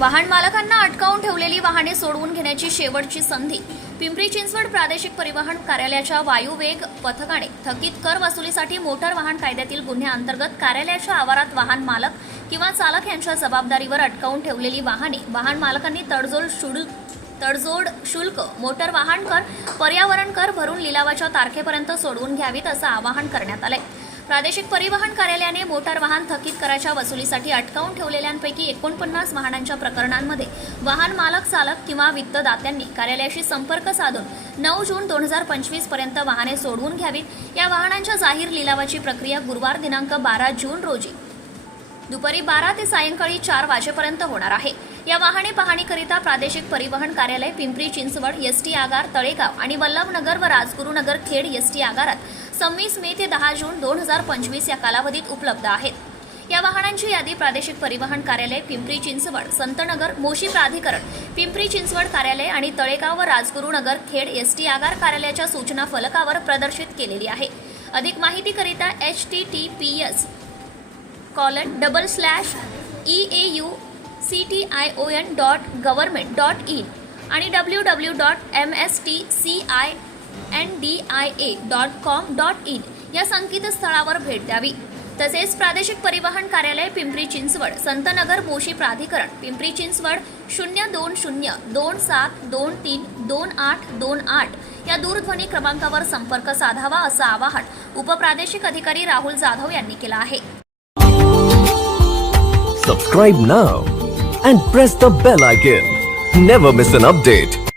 वाहन मालकांना अटकावून ठेवलेली वाहने सोडवून घेण्याची शेवटची संधी. पिंपरी चिंचवड प्रादेशिक परिवहन कार्यालयाच्या वायुवेग पथकाने थकीत कर वसुलीसाठी मोटार वाहन कायद्यातील गुन्ह्याअंतर्गत कार्यालयाच्या आवारात वाहन मालक किंवा चालक यांच्या जबाबदारीवर अटकावून ठेवलेली वाहने. वाहन मालकांनी तडजोड शुल्क तडजोड शुल्क मोटर वाहन कर पर्यावरण कर भरून लिलावाच्या तारखेपर्यंत सोडवून घ्यावीत असं आवाहन करण्यात आलंय. प्रादेशिक परिवहन कार्यालयाने मोटार वाहन थकीत कराच्या वसुलीसाठी अटकावून ठेवलेल्यांपैकी एकोणपन्नास वाहनांच्या प्रकरणांमध्ये वाहन मालक चालक किंवा वित्तदात्यांनी कार्यालयाशी संपर्क साधून नऊ जून दोन हजार पंचवीसपर्यंत वाहने सोडवून घ्यावीत. या वाहनांच्या जाहीर लिलावाची प्रक्रिया गुरुवार दिनांक बारा जून रोजी. दुपारी बारा ते सायंकाळी चार वाजेपर्यंत होणार आहे. या वाहने पाहणीकरिता प्रादेशिक परिवहन कार्यालय पिंपरी चिंचवड एसटी आगार तळेगाव आणि वल्लभनगर व राजगुरुनगर खेड एसटी आगारात सव्वीस मे ते दहा जून दोन हजार पंचवीस या कालावधीत उपलब्ध आहेत. या वाहनांची यादी प्रादेशिक परिवहन कार्यालय पिंपरी चिंचवड संतनगर मोशी प्राधिकरण पिंपरी चिंचवड कार्यालय आणि तळेगाव व राजगुरुनगर खेड एसटी आगार कार्यालयाच्या सूचना फलकावर प्रदर्शित केलेली आहे. अधिक माहितीकरिता H T T P S colon double slash E A U C T I O N dot government dot in आणि W W dot M S T C I N D I A dot com dot in या संकेतस्थळावर भेट द्यावी. तसेच प्रादेशिक परिवहन कार्यालय पिंपरी चिंचवड संतनगर मोशी प्राधिकरण पिंपरी चिंचवड शून्य दोन शून्य दोन सात दोन तीन दोन आठ दोन आठ या दूरध्वनी क्रमांकावर संपर्क साधावा असं आवाहन उपप्रादेशिक अधिकारी राहुल जाधव यांनी केलं आहे. Subscribe now and press the bell icon never miss an update